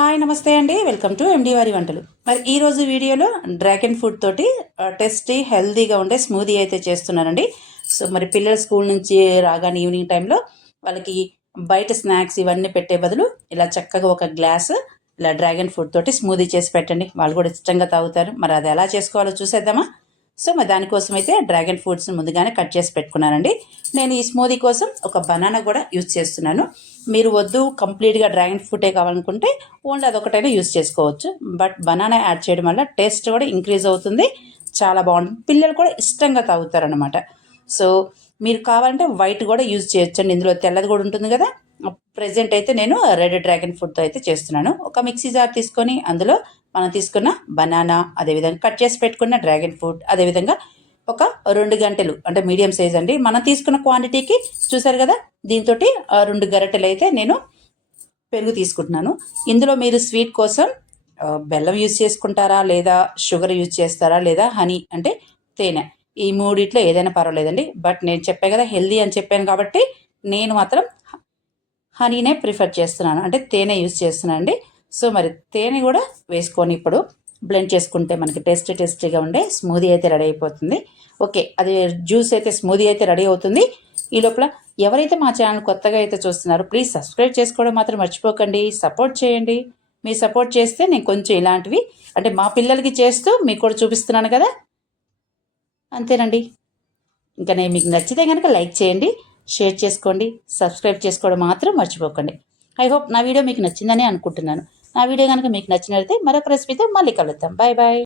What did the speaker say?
Hi నమస్తే అండి, welcome to MD వారి వంటలు. మరి ఈరోజు వీడియోలో డ్రాగన్ ఫ్రూట్ తోటి టేస్టీ హెల్తీగా ఉండే స్మూదీ అయితే చేస్తున్నానండి. సో మరి పిల్లలు స్కూల్ నుంచి రాగానే ఈవినింగ్ టైంలో వాళ్ళకి బయట స్నాక్స్ ఇవన్నీ పెట్టే బదులు ఇలా చక్కగా ఒక గ్లాస్ ఇలా డ్రాగన్ ఫ్రూట్ తోటి స్మూదీ చేసి పెట్టండి, వాళ్ళు కూడా ఇష్టంగా తాగుతారు. మరి అది ఎలా చేసుకోవాలో చూసేద్దామా? సో మరి దానికోసం అయితే డ్రాగన్ ఫ్రూట్స్ ముందుగానే కట్ చేసి పెట్టుకున్నానండి. నేను ఈ స్మూదీ కోసం ఒక బనానా కూడా యూజ్ చేస్తున్నాను. మీరు వద్దు కంప్లీట్గా డ్రాగన్ ఫ్రూటే కావాలనుకుంటే ఓన్లీ అదొకటైనా యూజ్ చేసుకోవచ్చు. బట్ బనానా యాడ్ చేయడం వల్ల టేస్ట్ కూడా ఇంక్రీజ్ అవుతుంది, చాలా బాగుంటుంది, పిల్లలు కూడా ఇష్టంగా తాగుతారనమాట. సో మీరు కావాలంటే వైట్ కూడా యూజ్ చేయొచ్చండి, ఇందులో తెల్లది కూడా ఉంటుంది కదా. ప్రజెంట్ అయితే నేను రెడ్ డ్రాగన్ ఫ్రూట్తో అయితే చేస్తున్నాను. ఒక మిక్సీ జార్ తీసుకొని అందులో మనం తీసుకున్న బనానా, అదేవిధంగా కట్ చేసి పెట్టుకున్న డ్రాగన్ ఫ్రూట్, అదేవిధంగా ఒక 2 గంటలు అంటే మీడియం సైజ్ అండి మనం తీసుకున్న క్వాంటిటీకి, చూసారు కదా. దీంతో 2 గరిటెలు అయితే నేను పెరుగు తీసుకుంటున్నాను. ఇందులో మీరు స్వీట్ కోసం బెల్లం యూజ్ చేసుకుంటారా, లేదా షుగర్ యూజ్ చేస్తారా, లేదా హనీ అంటే తేనె, ఈ మూడిట్లో ఏదైనా పర్వాలేదండి. బట్ నేను చెప్పాను కదా హెల్దీ అని చెప్పాను కాబట్టి నేను మాత్రం హనీనే ప్రిఫర్ చేస్తున్నాను, అంటే తేనె యూజ్ చేస్తున్నాను అండి. సో మరి తేనె కూడా వేసుకొని ఇప్పుడు బ్లెండ్ చేసుకుంటే మనకి టేస్టీగా ఉండే స్మూదీ అయితే రెడీ అయిపోతుంది. ఓకే, అది జ్యూస్ అయితే స్మూదీ అయితే రెడీ అవుతుంది. ఈ లోపల ఎవరైతే మా ఛానల్ కొత్తగా అయితే చూస్తున్నారో ప్లీజ్ సబ్స్క్రైబ్ చేసుకోవడం మాత్రం మర్చిపోకండి, సపోర్ట్ చేయండి. మీరు సపోర్ట్ చేస్తే నేను కొంచెం ఇలాంటివి అంటే మా పిల్లలకి చేస్తూ మీకు కూడా చూపిస్తున్నాను కదా, అంతేనండి. ఇంకా నేను మీకు నచ్చితే కనుక లైక్ చేయండి, షేర్ చేసుకోండి, సబ్స్క్రైబ్ చేసుకోవడం మాత్రం మర్చిపోకండి. ఐ హోప్ నా వీడియో మీకు నచ్చిందని అనుకుంటున్నాను. నా వీడియో కనుక మీకు నచ్చినట్లయితే మరొక రెసిపీతో మళ్ళీ కలుద్దాం. Bye bye.